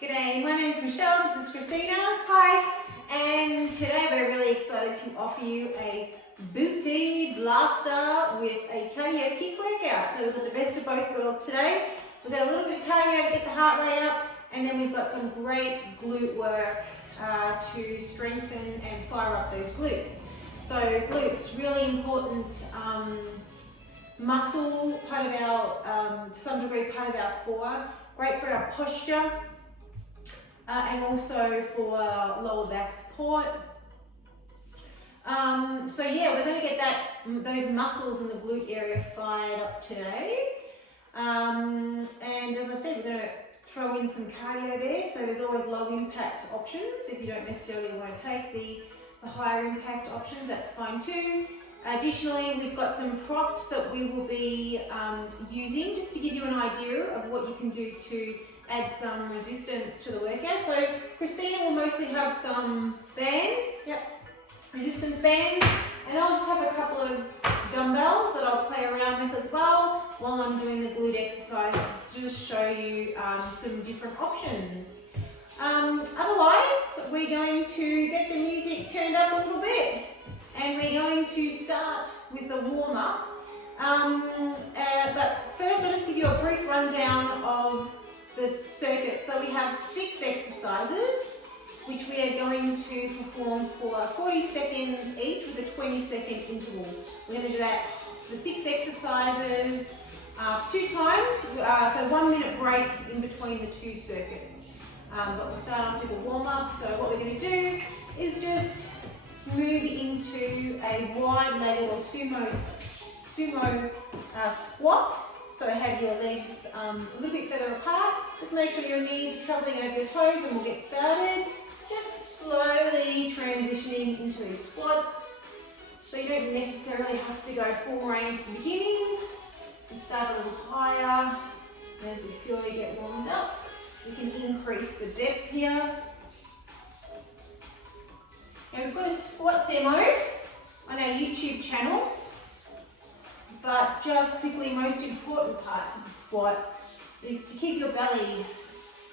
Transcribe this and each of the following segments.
G'day, my name's Michelle, this is Christina. Hi. And today we're really excited to offer you a Booty Blaster with a cardio kick workout. So we've got the best of both worlds today. We've got a little bit of cardio to get the heart rate up, and then we've got some great glute work to strengthen and fire up those glutes. So glutes, really important muscle, part of our, to some degree, part of our core. Great for our posture. And also for lower back support. So yeah, we're going to get those muscles in the glute area fired up today. And as I said, we're going to throw in some cardio there. So there's always low impact options. If you don't necessarily want to take the higher impact options, that's fine too. Additionally, we've got some props that we will be using just to give you an idea of what you can do to add some resistance to the workout. So Christina will mostly have some bands, resistance bands, and I'll just have a couple of dumbbells that I'll play around with as well while I'm doing the glute exercises to just show you some different options. Otherwise, we're going to get the music turned up a little bit, and we're going to start with the warm-up. But first, I'll just give you a brief rundown of the circuit. So we have 6 exercises which we are going to perform for 40 seconds each with a 20-second interval. We're going to do that, the 6 exercises 2 times, so 1 minute break in between the 2 circuits. But we'll start off with a warm-up. So what we're going to do is just move into a wide leg or sumo squat. So have your legs a little bit further apart. Just make sure your knees are travelling over your toes, and we'll get started. Just slowly transitioning into these squats. So you don't necessarily have to go full range at the beginning. You start a little higher. As we feel you get warmed up, you can increase the depth here. Now we've got a squat demo on our YouTube channel. But just quickly, most important parts of the squat is to keep your belly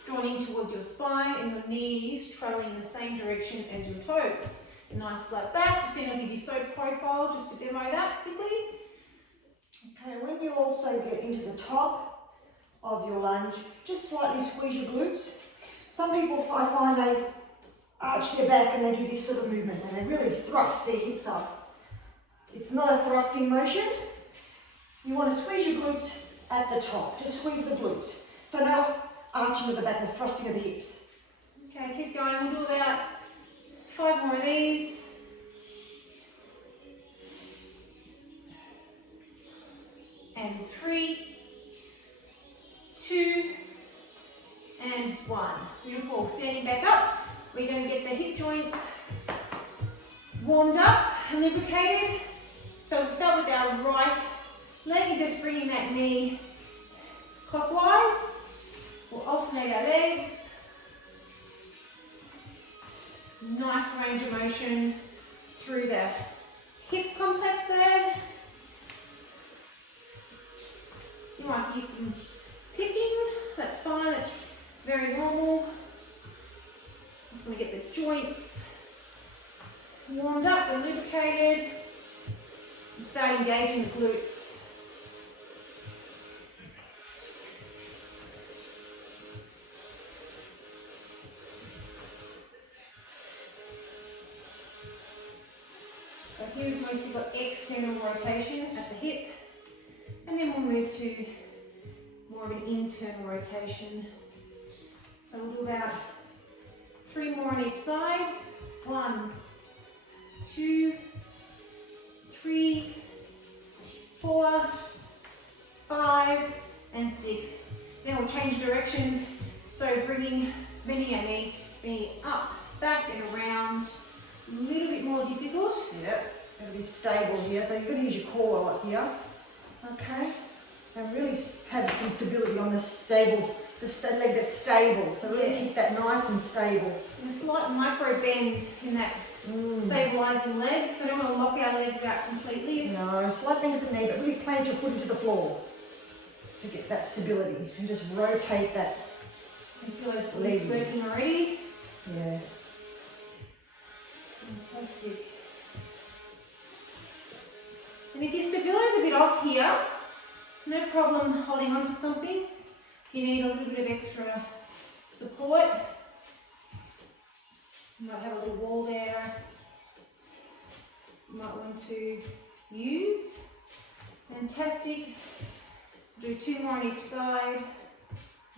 drawn in towards your spine and your knees traveling in the same direction as your toes. A nice flat back. Christina will give you side profile just to demo that quickly. Okay, when you also get into the top of your lunge, just slightly squeeze your glutes. Some people, I find, they arch their back and they do this sort of movement and they really thrust their hips up. It's not a thrusting motion. You want to squeeze your glutes at the top. Just squeeze the glutes. So no arching of the back, the thrusting of the hips. Okay, keep going. We'll do about 5 more of these. And 3, 2, and 1. Beautiful. Standing back up. We're going to get the hip joints warmed up and lubricated. So we'll start with our right leg and just bringing that knee clockwise. We'll alternate our legs. Nice range of motion through the hip complex there. You might hear some picking, that's fine, that's very normal. Just want to get the joints warmed up and lubricated and start engaging the glutes. So here we've mostly got external rotation at the hip, and then we'll move to more of an internal rotation. So we'll do about 3 more on each side. 1, 2, 3, 4, 5, and 6. Then we'll change directions. So bending our knee up, back and around. A little bit more difficult. Yep, going to be stable here. So you're going to use your core a lot here. Okay, and really have some stability on the leg that's stable. So really keep that nice and stable. And a slight micro bend in that stabilising leg. So I don't want to lock our legs out completely. No, slight bend at the knee, but really plant your foot into the floor to get that stability and just rotate that And feel those It's working already. Yeah. Fantastic. And if your stability is a bit off here, no problem holding on to something. If you need a little bit of extra support, you might have a little wall there you might want to use. Fantastic. Do 2 more on each side.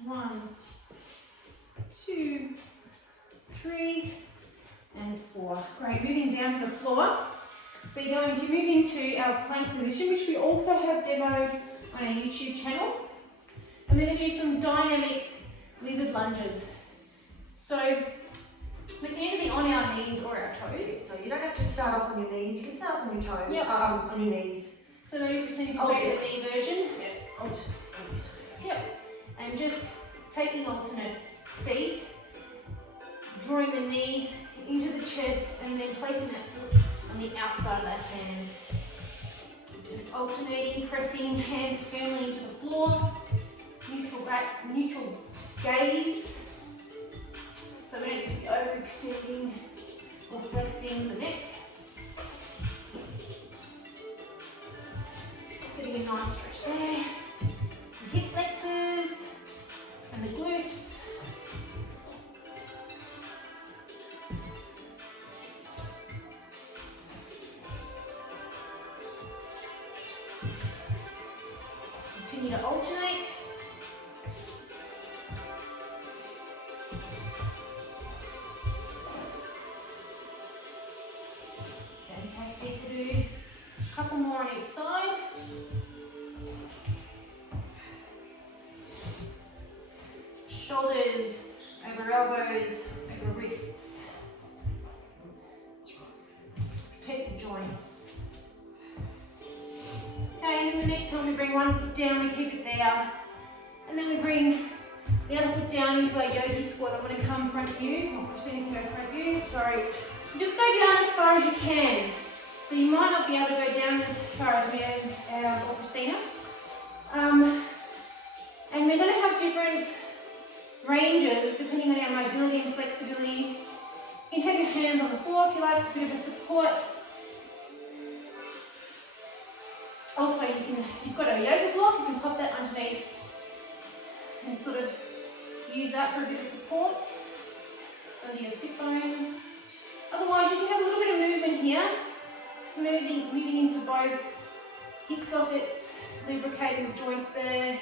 1, 2, 3, and 4. Great, moving down to the floor. We're going to move into our plank position, which we also have demoed on our YouTube channel. And we're going to do some dynamic lizard lunges. So we can either be on our knees or our toes. So you don't have to start off on your knees. You can start off on your toes. Yep. On your knees. So maybe Christina can show you the knee version. Yeah. I'll just go this way. Yep. And just taking alternate feet, drawing the knee into the chest, and then placing that foot on the outside of that hand. Just alternating, pressing hands firmly into the floor. Neutral back, neutral gaze. So we don't need to be overextending or flexing the neck. Just getting a nice stretch there. The hip flexors and the glutes. Continue to alternate. Fantastic. Do a couple more on each side. Shoulders over elbows, over wrists. Protect the joints. Okay, and the next time we bring one foot down, we keep it there. And then we bring the other foot down into our yogi squat. I'm going to come in front of you. Oh, Christina can go in front of you. Sorry. And just go down as far as you can. So you might not be able to go down as far as me or Christina. And we're going to have different ranges depending on our mobility and flexibility. You can have your hands on the floor if you like, a bit of a support. Also, if you've got a yoga block, you can pop that underneath and sort of use that for a bit of support under your sit bones. Otherwise, you can have a little bit of movement here, moving into both hip sockets, lubricating the joints there.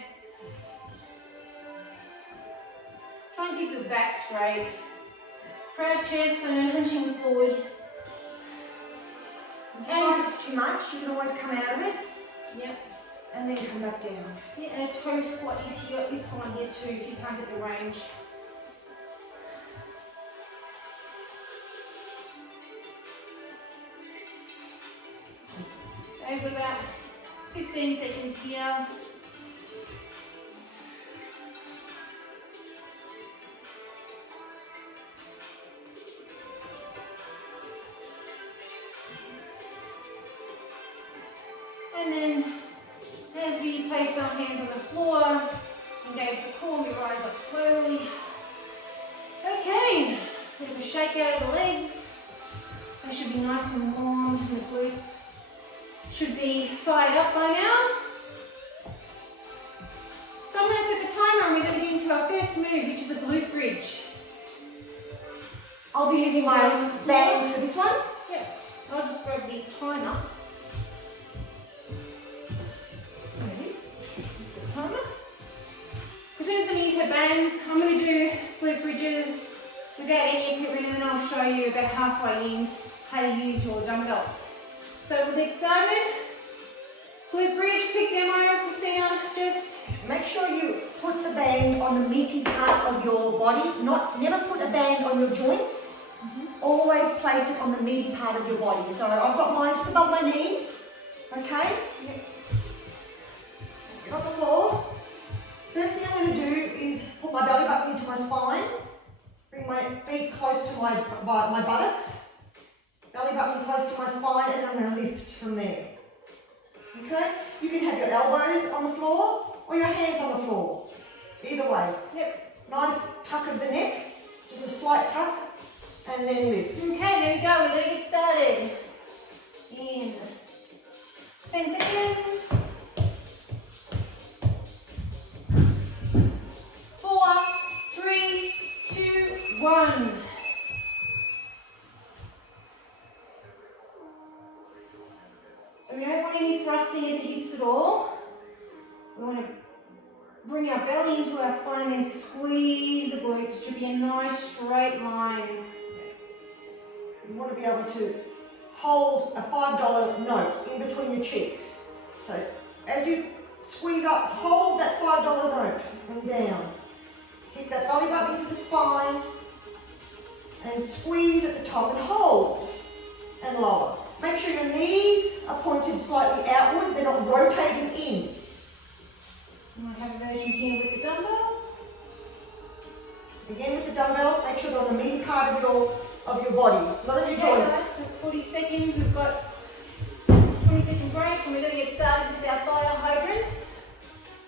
Try and keep your back straight. Proud chest and hunching forward. If you find it's too much, you can always come out of it. Yep. And then come back down. Yeah, and a toe squat is fine here too if you can't get the range. Okay, we've got about 15 seconds here. And then, as we place our hands on the floor, engage the core, we rise up slowly. Okay, bit of a shake out of the legs. They should be nice and warm, and the glutes should be fired up by now. So I'm going to set the timer and we're going to get into our first move, which is a glute bridge. I'll be using my bands for this one. Yep, I'll just grab the timer. Christina's going to use her bands. I'm going to do glute bridges without any equipment, and then I'll show you about halfway in how to use your dumbbells. So we'll get started. Glute bridge, quick demo, Christina, just Make sure you put the band on the meaty part of your body. Never put a band on your joints. Always place it on the meaty part of your body. So I've got mine just above my knees. Okay? Yep. Get on the floor. First thing I'm going to do is put my belly button into my spine. Bring my feet close to my buttocks. Belly button close to my spine, and I'm going to lift from there. Okay? You can have your elbows on the floor or your hands on the floor. Either way. Yep. Nice tuck of the neck. slight tuck, and then lift. Okay, there we go. We're going to get started. In 10 seconds. 4, 3, 2, 1. We don't want any thrusting in the hips at all. We want to bring our belly into our spine and then squeeze the glutes. It should be a nice straight line. You want to be able to hold a $5 note in between your cheeks. So as you squeeze up, hold that $5 note and down. Hit that belly button into the spine and squeeze at the top and hold and lower. Make sure your knees are pointed slightly outwards, they're not rotating in. You might have a version here with the dumbbells. Again with the dumbbells, make sure they're on the meaty part of your body, not on your joints. That's 40 seconds. We've got 20-second break and we're going to get started with our fire hydrants.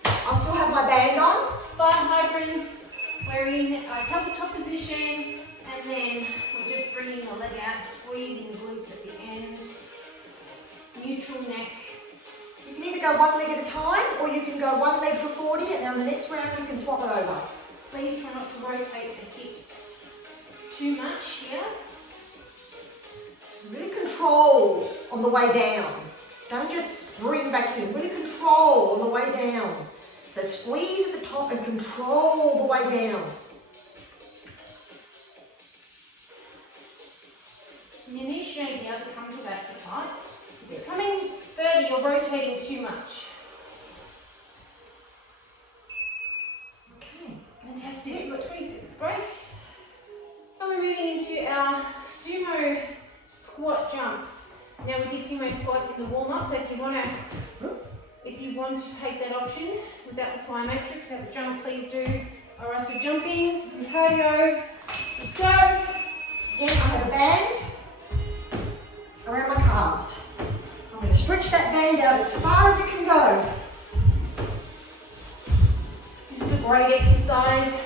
I still have my band on. Fire hydrants, we're in a top position and then we're just bringing the leg out, squeezing the glutes at the end. Neutral neck. You can either go one leg at a time or you can go one leg for 40 and then the next round you can swap it over. Please try not to rotate the hips too much here. Really control on the way down. Don't just spring back in. Really control on the way down. So squeeze at the top and control the way down. Your knee shouldn't be able to come to that height. If it's coming further, you're rotating too much. Okay. Fantastic. We've got 20 seconds break. And we're moving into our sumo squat jumps. Now we did sumo squats in the warm-up, so if you want to take that option without the plyo matrix, have a jump, please do. Or else we're jumping, some cardio. Let's go. Again, I have a band around my calves. I'm going to stretch that band out as far as it can go. This is a great exercise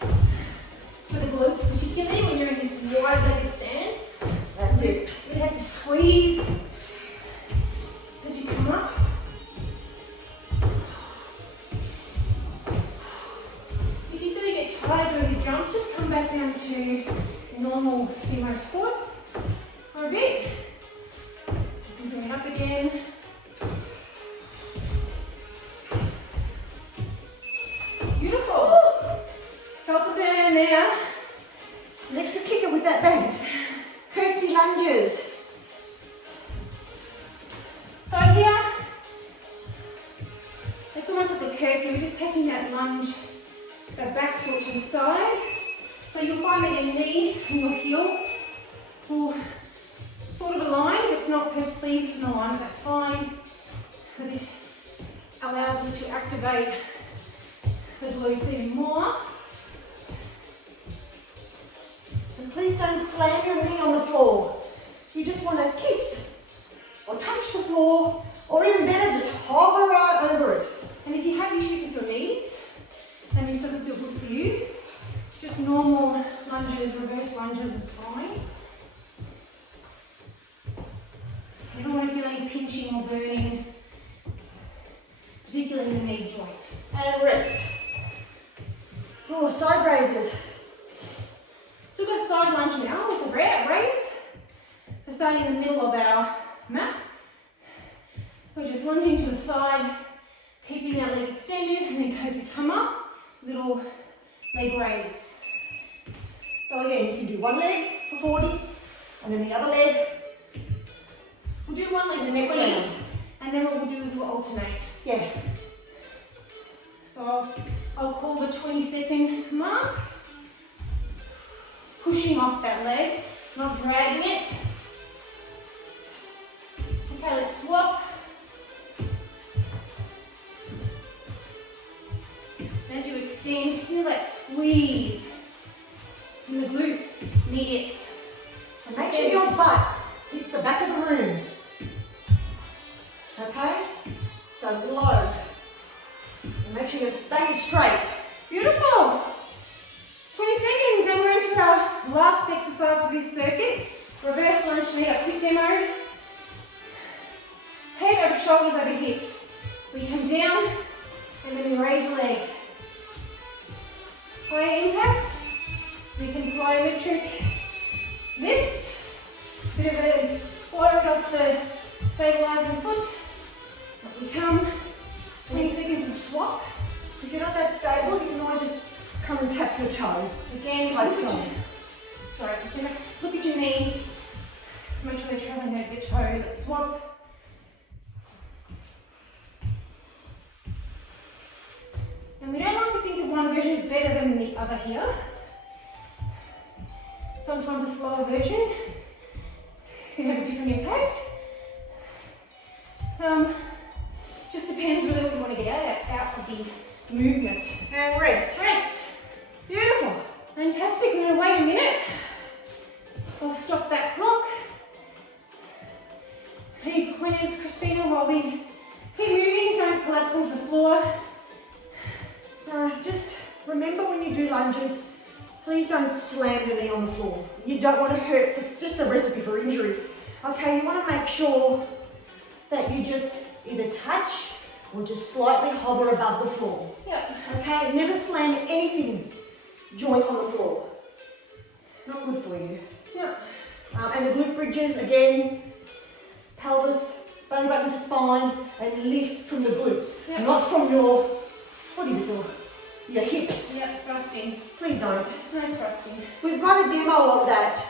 for the glutes, particularly when you're in this wide-legged stance. That's it. You have to squeeze as you come up. If you feel you get tired doing the jumps, just come back down to normal sumo squats for a bit. You can bring it up again. Beautiful. Felt the burn there. An extra kicker with that band. Curtsy lunges. So here, it's almost like a curtsy. We're just taking that lunge, that back foot to the side. So you'll find that your knee and your heel will sort of align. If it's not perfectly in alignment, that's fine. But this allows us to activate the glutes even more. And please don't slam your knee on the floor. You just want to kiss or touch the floor, or even better, just hover right over it. And if you have issues with your knees, and this doesn't feel good for you, just normal lunges, reverse lunges is fine. You don't want to feel any pinching or burning, particularly in the knee joint. And rest. Oh, side raises. So we've got side lunge now with a raise. So starting in the middle of our mat, we're just lunging to the side, keeping that leg extended, and then as we come up, little leg raise. So again, you can do one leg for 40, and then the other leg. We'll do one leg In the for next 20, round. and then what we'll do is we'll alternate. Yeah. So I'll call the 20-second mark, pushing off that leg, not dragging it. Okay, let's swap. As you extend, feel that squeeze in the glute medius. And make sure your butt hits the back of the room. Okay? So it's low. And make sure your back is straight. Beautiful. 20 seconds and we're into our of this circuit. Reverse lunge knee up, quick demo. Head over shoulders over hips. We come down and then we raise the leg. High impact. We can plyometric lift. Bit of a spiral off the stabilizing foot. Up we come. 20 seconds of swap. If you're not that stable, you can always just come and tap your toe. Again, Like look so. at your, sorry, Christina. Look at your knees. Make sure they're traveling over your toe. Let's swap. And we don't like to think of one version as better than the other here. Sometimes a slower version can have a different impact. Just depends really what you want to get out of the movement. And rest. Rest. Beautiful. Fantastic. We're going to wait a minute. I'll stop that clock. Any pointers, Christina, while we keep moving? Don't collapse onto the floor. Just remember when you do lunges, please don't slam the knee on the floor. You don't want to hurt. It's just a recipe for injury. Okay, you want to make sure that you just either touch or just slightly hover above the floor. Yep. Okay, never slam anything joint on the floor. Not good for you. Yep. And the glute bridges, again, pelvis, belly button to spine, and lift from the glutes, Yep. not from your, what is it, your hips. Yep, thrusting. Please don't. No thrusting. We've got a demo of that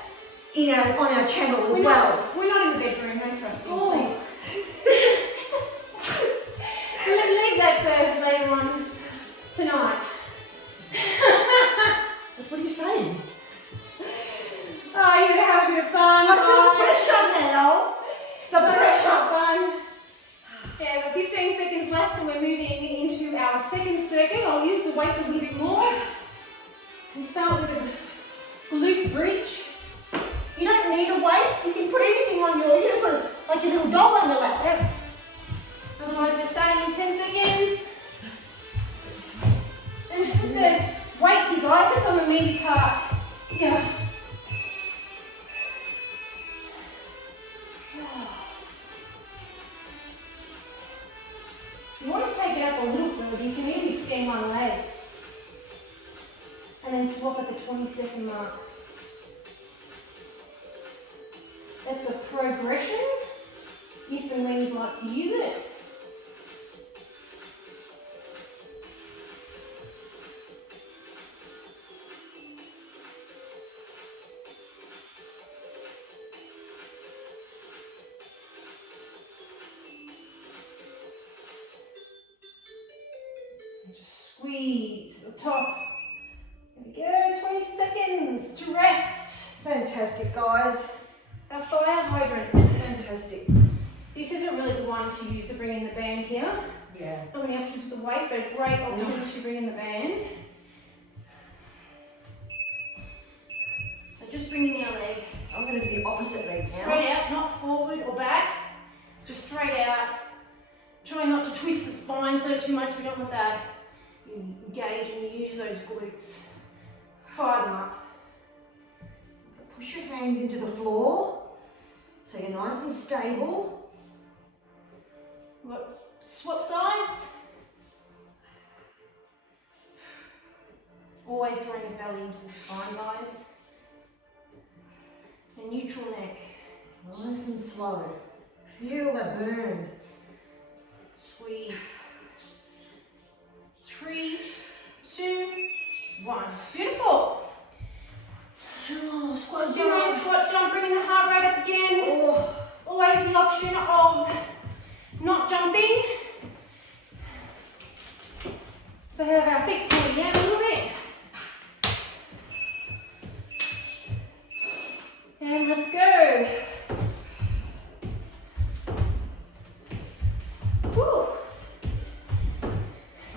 on our channel as well. We're not in the bedroom, no thrusting, Oh. please. Leave that for later on tonight. What are you saying? Oh, you're going to have a bit of fun. I feel pressure now. The pressure fun. Yeah, we've got 15 seconds left and we're moving into our second circuit. I'll use the weights a little bit more. We'll start with a glute bridge. You don't need a weight. You can put anything on you can put like a little doll on your lap. Yep. Otherwise, we're starting in 10 seconds. And put the weight, you guys, just on the meaty part. Yeah. You want to take it up a little further, you can even extend one leg. And then swap at the 20-second mark. That's a progression, if and when you'd like to use it. And just squeeze at the top. There we go, 20 seconds to rest. Fantastic, guys. Our fire hydrants. Fantastic. This is a really good one to use to bring in the band here. Yeah. Not many options with the weight, but a great option to bring in the band. So just bringing our leg So I'm going to do the opposite leg now. straight out, not forward or back, just straight out. Try not to twist the spine so too much, we don't want that. You engage and use those glutes. Fire them up. Push your hands into the floor so you're nice and stable. What? Swap sides. Always drawing the belly into the spine, guys. And neutral neck. Nice and slow. Feel that burn. Squeeze. 3, 2, 1. Beautiful. Oh, squat Zero jump. squat jump, bringing the heart rate up again. Oh. Always the option of not jumping. So have our feet pointing down a little bit. And let's go. Woo.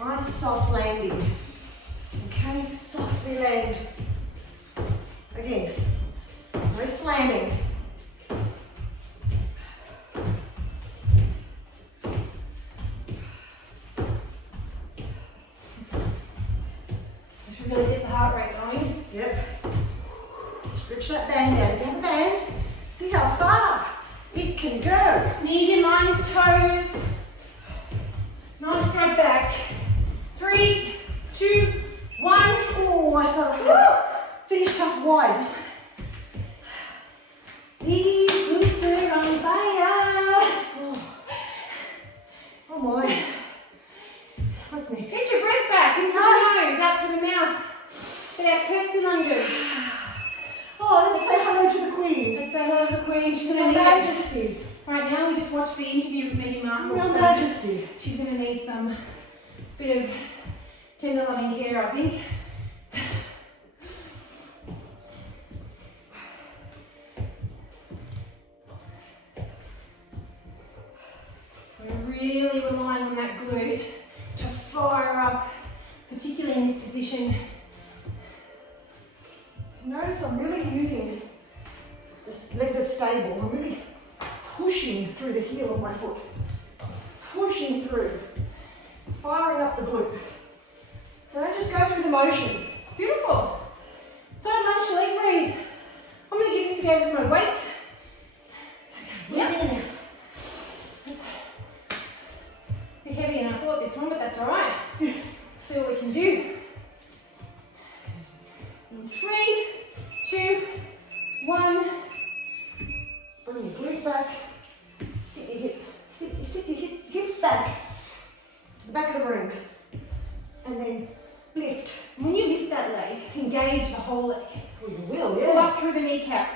Nice soft landing. Okay, softly land. Again, no slamming. This really gets the heart rate going. Yep. Stretch Stretch that band out. If you have a band, see how far it can go. Knees in line with toes. Nice straight back. 3, 2, 1. Oh, I started. Finish tough wide. These glutes are on fire. Oh my. What's next? Get your breath back in through the nose, out through the mouth. Get our curtsy lunges. Oh, let's say hello to the Queen. Let's say hello to the Queen. She's Your going to need it. Majesty. Right now, we just watched the interview with Meghan Markle. Your so Majesty. she's going to need some bit of tender loving care, I think. We're really relying on that glute to fire up, particularly in this position. Notice I'm really using this leg that's stable. I'm really pushing through the heel of my foot. Pushing through. Firing up the glute. So don't just go through the motion. Beautiful. Side lunge to leg raise. I'm going to give this a go with my weight. Yep. It's a bit heavier than I thought this one, but that's all right. See what we can do. In 3, 2, 1. Bring your glute back. Sit your hips back to the back of the room. And then lift. When you lift that leg, engage the whole leg. Well, you will, Pull yeah. up through the kneecap.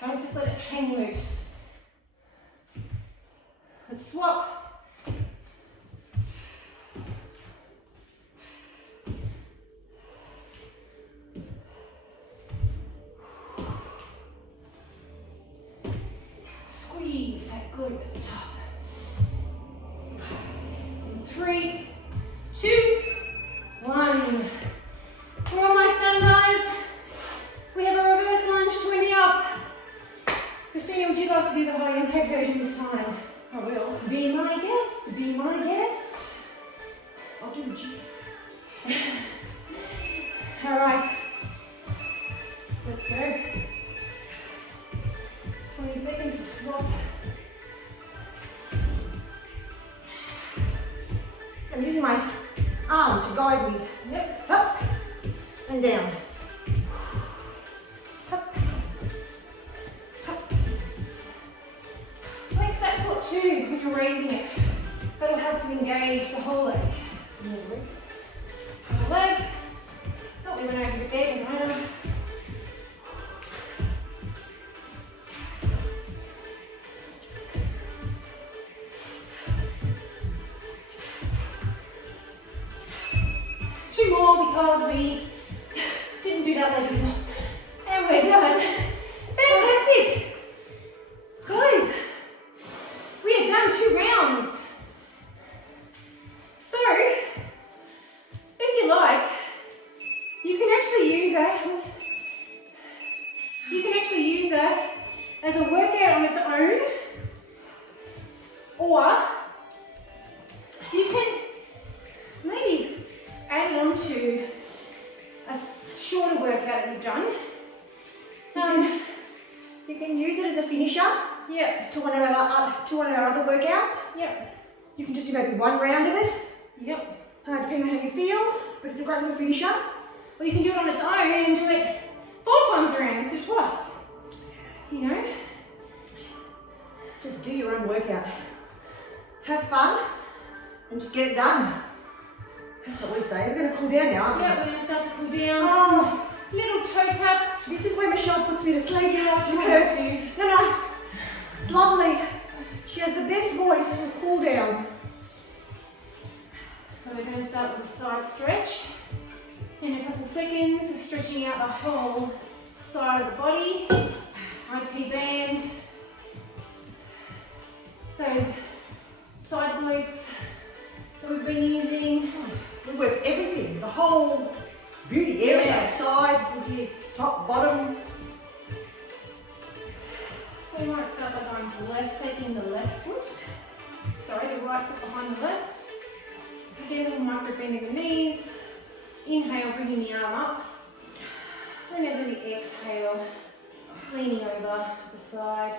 Don't just let it hang loose. Let's swap. Squeeze that glute at the top. In 3, 2, 1. We're almost done, guys. We have a reverse lunge to end up. Christina, would you like to do the high impact version this time? I will. Be my guest, be my guest. I'll do the G. All right. Let's go. 20 seconds, we'll swap. I'm using my arm to guide me. Yep. Up and down. Up. Up. Flex that foot too when you're raising it. That'll help you engage the whole leg. Other leg. Oh, we went over the bed as well. Two more because we didn't do that leg as well. And we're done. Fantastic. Guys, we have done 2 rounds. So, if you like, you can actually use that. You can actually use that as a workout on its own, or you can maybe add it on to a shorter workout that you've done. You can use it as a finisher Yeah. to one of our other workouts. Yep. You can just do maybe 1 round of it, Yep. depending on how you feel, but it's a great little finisher. Or you can do it on its own and do it 4 times around instead of twice. You know? Just do your own workout. Have fun and just get it done. That's what we say. We're going to cool down now, aren't we? Yeah, we're going to start to cool down. Oh, Little toe taps. this is where Michelle puts me to sleep. Yeah, With try her- to. No, it's lovely. She has the best voice for cool down. So we're going to start with a side stretch. In a couple seconds, stretching out the whole side of the body. IT band. Those side glutes that we've been using. We worked everything, the whole beauty area, Yeah. side, We did. top, bottom. So we might start by going to the left, taking the left foot. Sorry, the right foot behind the left. Again, a little micro bend in the knees. Inhale, bringing the arm up. And as we exhale, just leaning over to the side.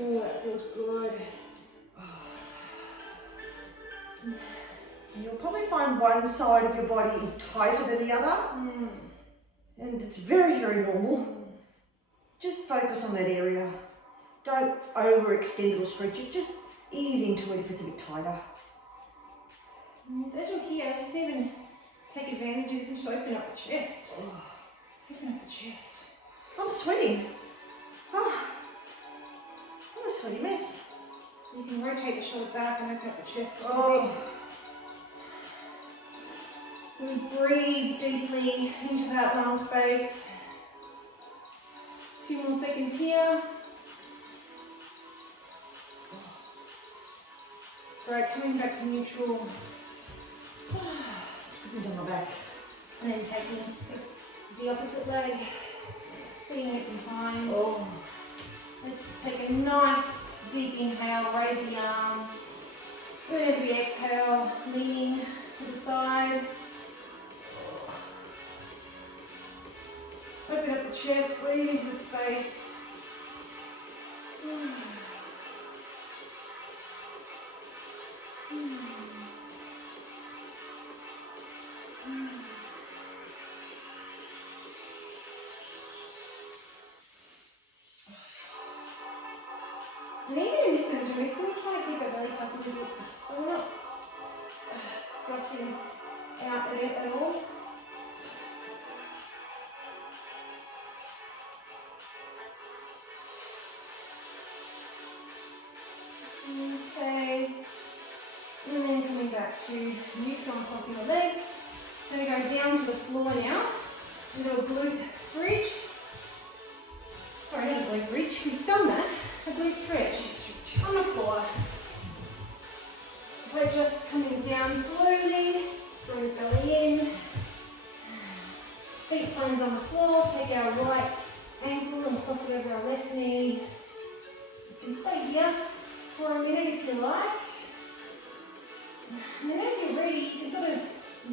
Oh, that feels good. And you'll probably find one side of your body is tighter than the other. And it's very, very normal. Just focus on that area. Don't overextend or stretch it. Just ease into it if it's a bit tighter. As you're here, you can even take advantage of this and just open up the chest. Open up the chest. I'm sweating. Oh, I'm a sweaty mess. You can rotate the shoulder back and open up the chest a little Oh. bit. And breathe deeply into that lung space. A few more seconds here. Great, coming back to neutral. Scooping down my back. And then taking the opposite leg, putting it behind. Oh. Let's take a nice deep inhale, raise the arm. Good as we exhale, leaning to the side. Open up the chest, breathe into the space. And even in this position, we're still trying to keep it very tucked into it, so we're not thrusting out at all. Okay, and then coming back to neutral and crossing the legs. Going to go down to the floor now. A little glute bridge. Sorry, not a glute bridge. We've done that. A glute stretch on the floor. We're just coming down slowly. Bring the belly in. Feet planted on the floor. Take our right ankle and cross it over our left knee. You can stay here for a minute if you like. And then as you're ready, you can sort of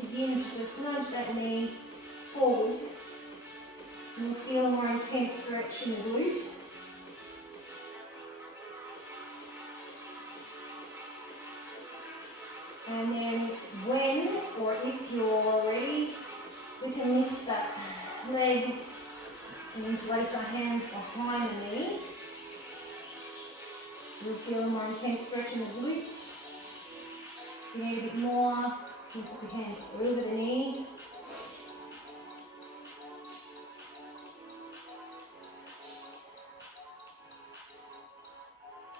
begin to just nudge that knee forward. And you'll feel a more intense stretch in the glute. And then when or if you're ready, we can lift that leg and interlace our hands behind the knee. You'll feel a more intense stretch in the glute. If you need a bit more, you can put your hands over the knee.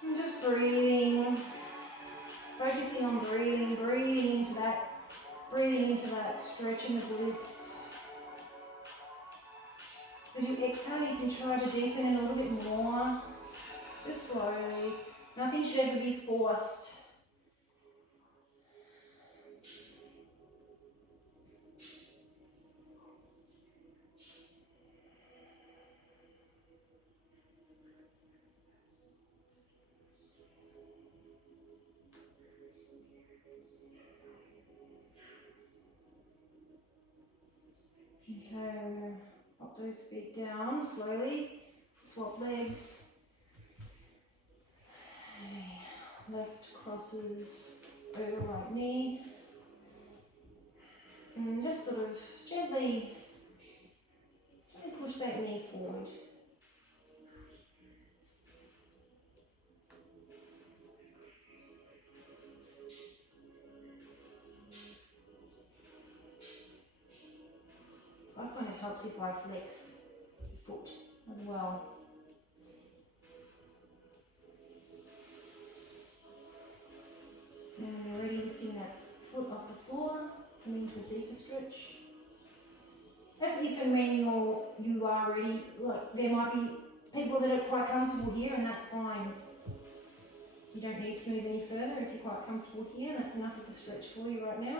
And just breathing, focusing on breathing into that stretch in the glutes. As you exhale, you can try to deepen it a little bit more, just slowly. Nothing should ever be forced. Okay, I'm going to pop those feet down slowly, swap legs. Left crosses over right knee. And just sort of gently push that knee forward. I find it helps if I flex the foot as well. And when you're ready, lifting that foot off the floor, coming into a deeper stretch. That's if and when you are ready. Like, there might be people that are quite comfortable here, and that's fine. You don't need to move any further if you're quite comfortable here, and that's enough of a stretch for you right now.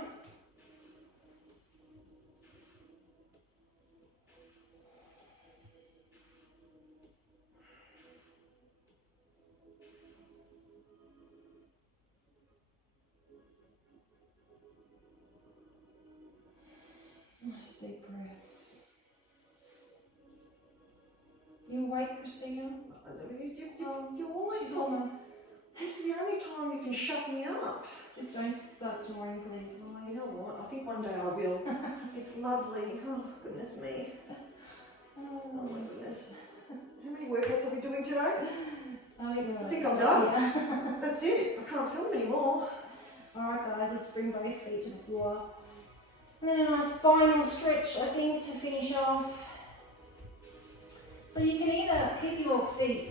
Nice deep breaths. awake, Christina? You always She's almost. This is the only time you can shut me up. Just don't start snoring, please. Oh, you know what? I think one day I will. It's lovely. Oh, goodness me. Oh my goodness. How many workouts are we doing today? I think I'm done. That's it. I can't film anymore. Alright guys, let's bring both feet to the floor. And then a nice spinal stretch, I think, to finish off. So you can either keep your feet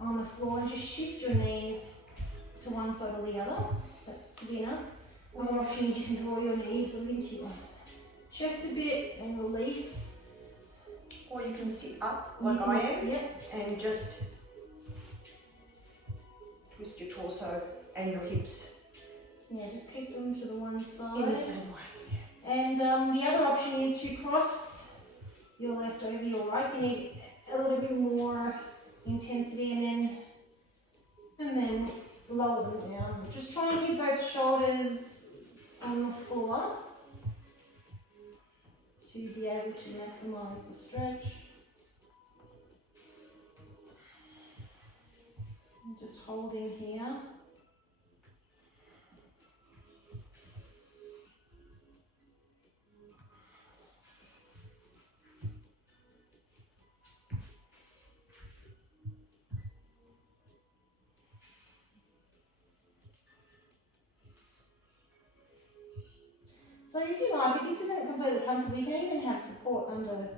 on the floor and just shift your knees to one side or the other. That's the winner. Or the option, you can draw your knees into your chest a bit and release. Or you can sit up like I am. Yep. And just twist your torso and your hips. Yeah, just keep them to the one side. In the same way. And the other option is to cross your left over your right. You need a little bit more intensity, and then lower them down. Just try and keep both shoulders on the floor to be able to maximise the stretch. And just holding here. So if you like, if this isn't completely comfortable, you can even have support under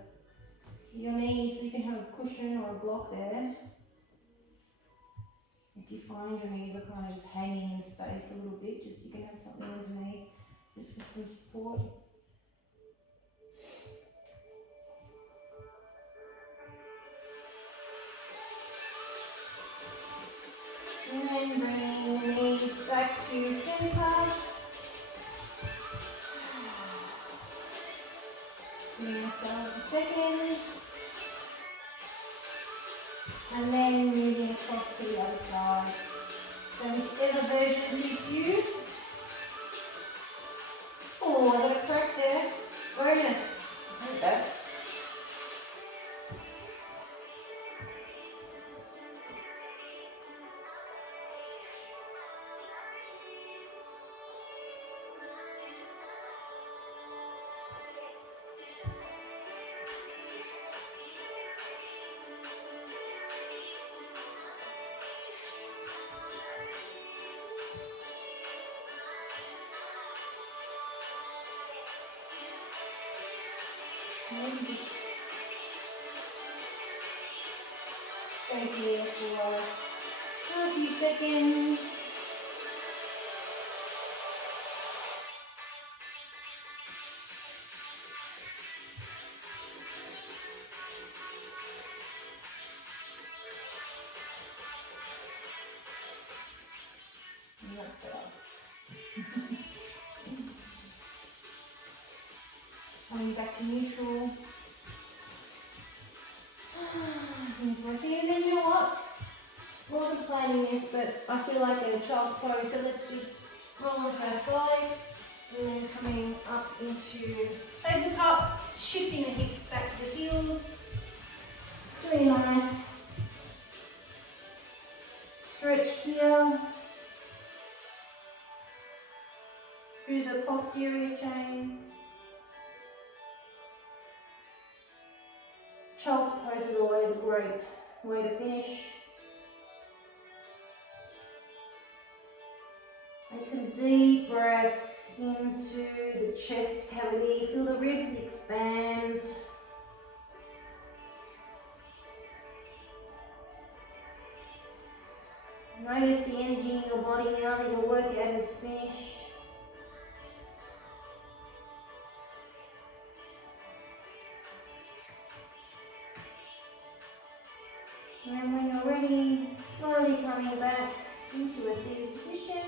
your knee, so you can have a cushion or a block there. If you find your knees are kind of just hanging in space a little bit, just you can have something underneath just for some support. And then bring the knees back to centre. Giving ourselves a second. And then moving across to the other side. So whichever version suits you. Oh, I got a crack there. Bonus. Okay. Maybe just stay here for a few seconds. And that's better. Coming back to neutral. And then you know what? I wasn't planning this, but I feel like a child's pose, so let's just roll onto our side and then coming up into tabletop, shifting the hips back to the heels. Just doing a nice stretch here through the posterior chain. Child's pose is always a great way to finish. Take some deep breaths into the chest cavity. Feel the ribs expand. Notice the energy in your body now that your workout is finished. And when you're ready, slowly coming back into a seated position.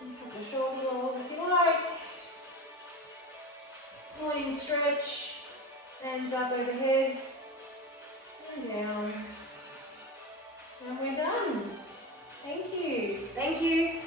And put the shoulder rolls if you like. Morning stretch, hands up overhead and down. And we're done. Thank you. Thank you.